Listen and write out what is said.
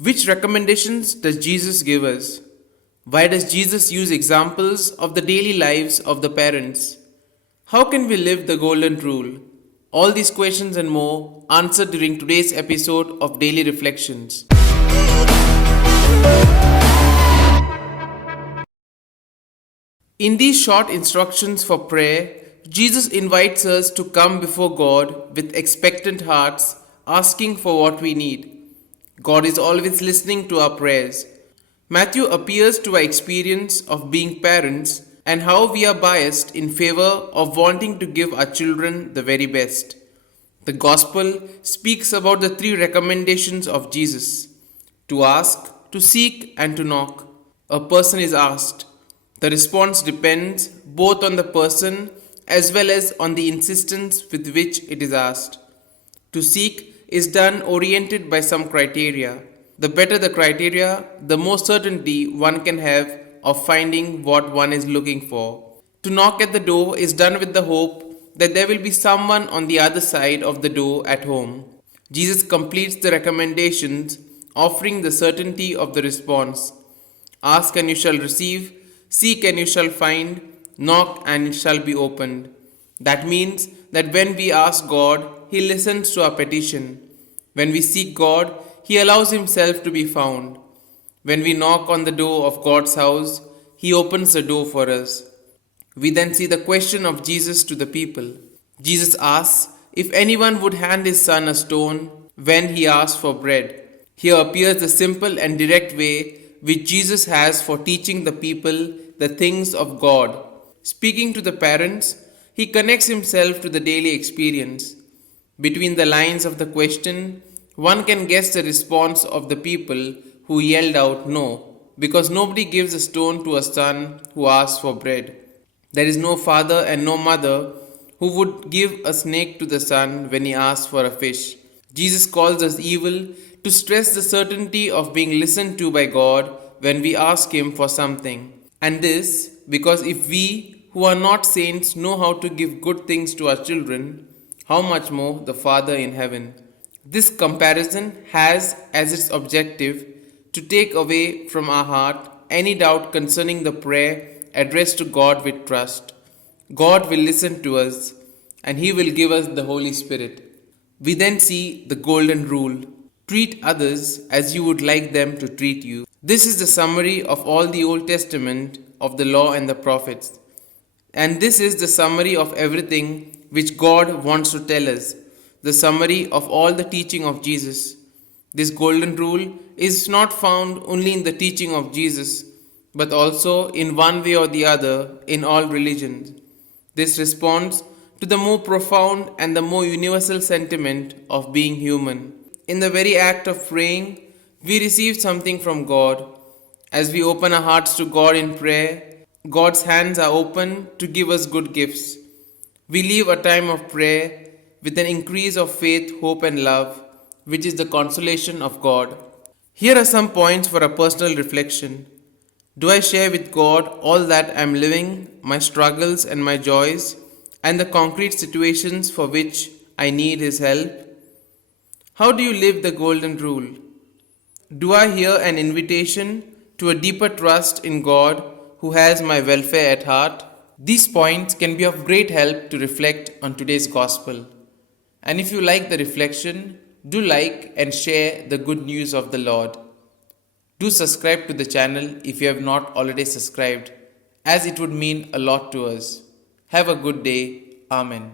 Which recommendations does Jesus give us? Why does Jesus use examples of the daily lives of the parents? How can we live the golden rule? All these questions and more answered during today's episode of Daily Reflections. In these short instructions for prayer, Jesus invites us to come before God with expectant hearts, asking for what we need. God is always listening to our prayers. Matthew appears to our experience of being parents and how we are biased in favor of wanting to give our children the very best. The Gospel speaks about the three recommendations of Jesus: to ask, to seek, and to knock. A person is asked. The response depends both on the person as well as on the insistence with which it is asked. To seek is done oriented by some criteria. The better the criteria, the more certainty one can have of finding what one is looking for. To knock at the door is done with the hope that there will be someone on the other side of the door at home. Jesus completes the recommendations, offering the certainty of the response. Ask and you shall receive, seek and you shall find, knock and it shall be opened. That means that when we ask God, He listens to our petition. When we seek God, He allows Himself to be found. When we knock on the door of God's house, He opens the door for us. We then see the question of Jesus to the people. Jesus asks if anyone would hand his son a stone when he asks for bread. Here appears the simple and direct way which Jesus has for teaching the people the things of God. Speaking to the parents, He connects Himself to the daily experience. Between the lines of the question, one can guess the response of the people who yelled out no, because nobody gives a stone to a son who asks for bread. There is no father and no mother who would give a snake to the son when he asks for a fish. Jesus calls us evil to stress the certainty of being listened to by God when we ask Him for something. And this because if we who are not saints know how to give good things to our children, how much more the Father in heaven. This comparison has as its objective to take away from our heart any doubt concerning the prayer addressed to God with trust. God will listen to us and He will give us the Holy Spirit. We then see the golden rule: treat others as you would like them to treat you. This is the summary of all the Old Testament of the law and the prophets. And this is the summary of everything which God wants to tell us, the summary of all the teaching of Jesus. This golden rule is not found only in the teaching of Jesus, but also in one way or the other in all religions. This responds to the more profound and the more universal sentiment of being human. In the very act of praying, we receive something from God. As we open our hearts to God in prayer, God's hands are open to give us good gifts. We leave a time of prayer with an increase of faith, hope, and love, which is the consolation of God. Here are some points for a personal reflection. Do I share with God all that I am living, my struggles and my joys, and the concrete situations for which I need His help? How do you live the golden rule? Do I hear an invitation to a deeper trust in God who has my welfare at heart? These points can be of great help to reflect on today's gospel. And if you like the reflection, do like and share the good news of the Lord. Do subscribe to the channel if you have not already subscribed, as it would mean a lot to us. Have a good day. Amen.